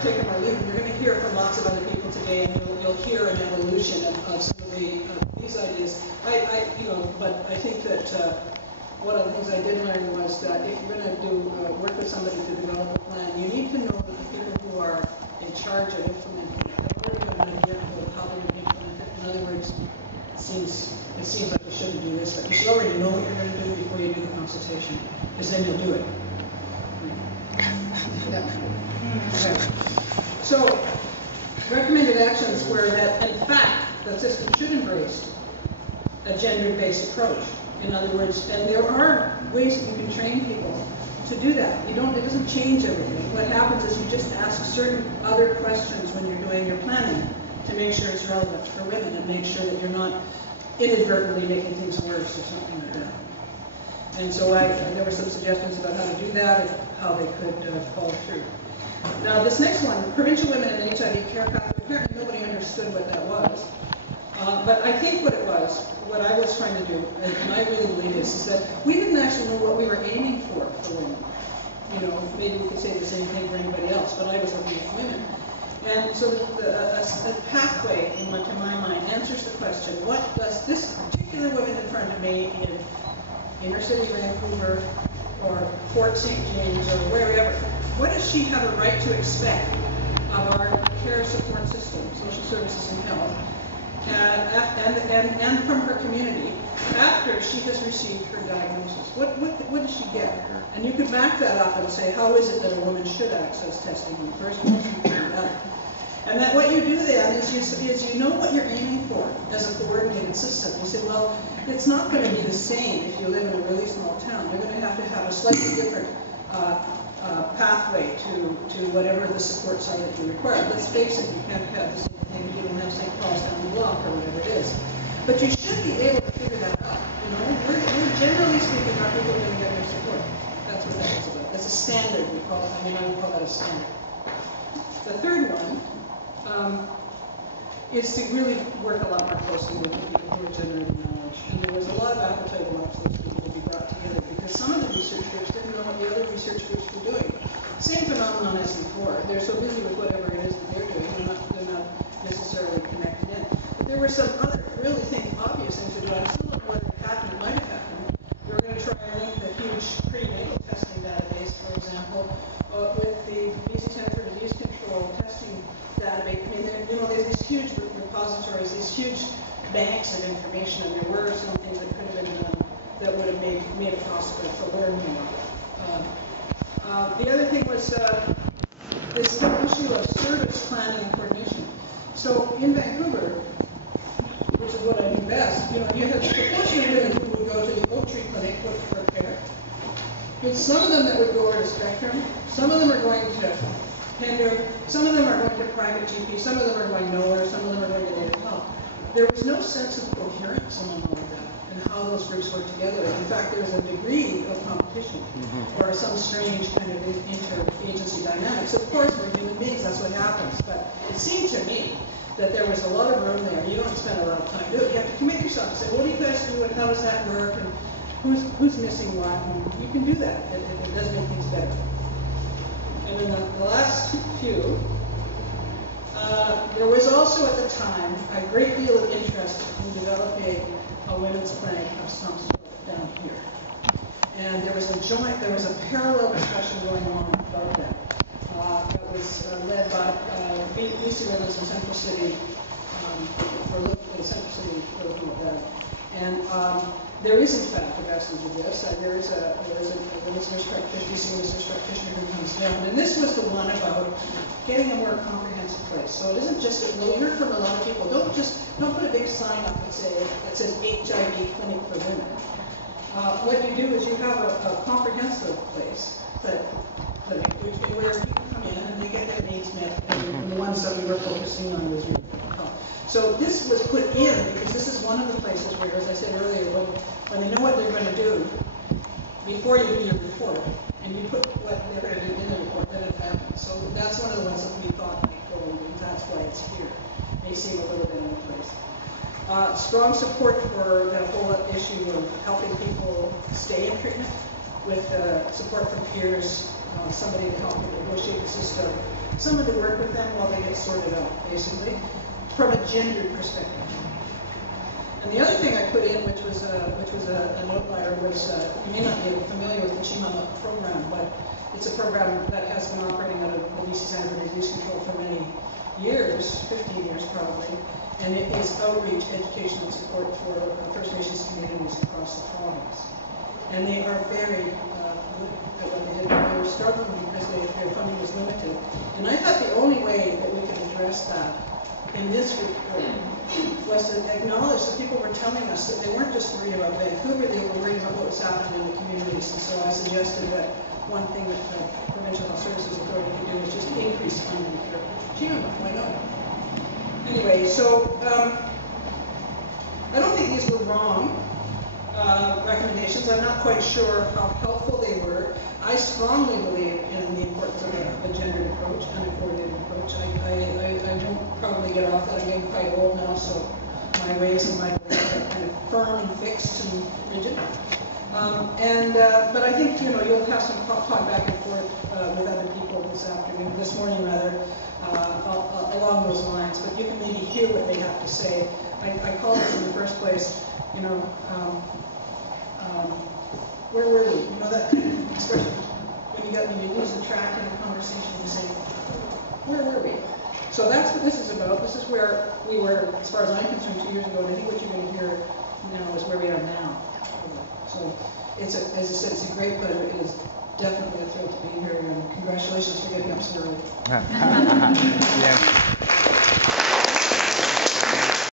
take them or leave them. You're going to hear from lots of other people today, and you'll hear an evolution of some of these ideas. But I think that one of the things I did learn was that if you're going to work with somebody to develop a plan, you need to know that the people who are in charge of implementing it have already got an idea of how they're going to implement it. In other words, it seems like you shouldn't do this, but you should already know what you're going to do before you do the consultation, because then you'll do it. Yeah. Okay. So, recommended actions were that, in fact, the system should embrace a gender-based approach. In other words, and there are ways that you can train people to do that. It doesn't change everything. What happens is you just ask certain other questions when you're doing your planning to make sure it's relevant for women and make sure that you're not inadvertently making things worse or something like that. And so there were some suggestions about how to do that and how they could follow through. Now this next one, Provincial Women in HIV Care Pathway, apparently nobody understood what that was. But I think what it was, what I was trying to do, and I really believe this, is that we didn't actually know what we were aiming for women. You know, maybe we could say the same thing for anybody else, but I was looking at women. And so a pathway, to my mind, answers the question, what does this particular woman in front of me in inner city Vancouver or Fort St. James or wherever, what does she have a right to expect of our care support system, social services and health, and from her community after she has received her diagnosis? What does she get? And you could back that up and say, how is it that a woman should access testing in the first place? And that what you do then is you know what you're aiming for as a coordinated system. You say, well, it's not going to be the same if you live in a really small town. You're going to have a slightly different pathway to whatever the supports are that you require. Let's face it, you can't have the same thing if you don't have St. Paul's down the block or whatever it is. But you should be able to figure that out. You know, we're generally speaking, our people are going to get their support. That's what that is about. That's a standard, we call it. I mean, I would call that a standard. The third one is to really work a lot more closely with the people who are generating knowledge. And there was a lot of appetite amongst those people to be brought together because some of the research groups didn't know what the other research groups were doing. Same phenomenon as before. They're so busy with whatever it is that they're doing, they're not necessarily connected in. But there were some other really obvious things to do. I still don't know whether it happened. It might have happened. We were going to try and link the huge prenatal testing database, for example, with the BC Center for Disease Control testing database. I mean, there's these huge repositories, these huge banks of information, and there were some things that could have been done that would have made it possible to learn more. The other thing was this issue of service planning and coordination. So in Vancouver, which is what I do best, you had a proportion of women who would go to the Oak Tree Clinic for care. But some of them that would go over to Spectrum, some of them are going to Pender, some of them are going to private GP, some of them are going nowhere, some of them are going to Native Health. There was no sense of coherence among all of that and how those groups work together. In fact, there was a degree of competition or some strange kind of interagency dynamics. Of course, we're human beings, that's what happens. But it seemed to me that there was a lot of room there. You don't spend a lot of time doing it. You have to commit yourself to say, what do you guys do and how does that work and who's missing what? And you can do that. It does make things better. And then the last few, there was also at the time a great deal of interest in developing a women's clinic of some sort down here. And there was a parallel discussion going on about that. That was led by BC Women's in Central City, Central City looking at that. And there is, in fact, a vestige of this. There is a women's nurse practitioner, BC women's nurse practitioner who comes down. And this was the one about getting a more comprehensive place. So it isn't just that, well, you heard from a lot of people, don't put a big sign up that says HIV clinic for women. What you do is you have a comprehensive place, clinic, where people come in and they get their needs met, and the ones that we were focusing on was really health. So this was put in because this is one of the places where, as I said earlier, when they know what they're going to do, before you do your report, and you put what they're going to do in the report, then it happens. So that's one of the ones that we thought might go, and that's why it's here. It may seem a little bit out of place. Strong support for that whole issue of helping people stay in treatment with support from peers, somebody to help them negotiate the system, someone to work with them while they get sorted out, basically, from a gendered perspective. And the other thing I put in, which was an outlier, was you may not be familiar with the Chimama program, but it's a program that has been operating out of the BC Center for Disease Control for many years, 15 years probably, and it is outreach, education, and support for First Nations communities across the province. And they are very good at what they did. They were struggling because their funding was limited. And I thought the only way that we could address that in this report was to acknowledge that people were telling us that they weren't just worried about Vancouver, they were worried about what was happening in the communities. And so I suggested that one thing that the Provincial Health Services Authority could do is just increase funding for Keynote. Why not? Anyway, so I don't think these were wrong recommendations. I'm not quite sure how helpful they were. I strongly believe in the importance of a gendered approach and a coordinated approach. I won't probably get off that. I'm getting quite old now, so my ways and my beliefs are kind of firm and fixed and rigid. But I think you'll have some talk back and forth with other people this morning rather, along those lines. But you can maybe hear what they have to say. I called it in the first place, where were we? You know that expression when you lose the track in a conversation, you say, where were we? So that's what this is about. This is where we were, as far as I'm concerned, 2 years ago. And I think what you're going to hear now is where we are now. So as I said, it's a great pleasure. It is definitely a thrill to be here, and congratulations for getting up so early. Yes.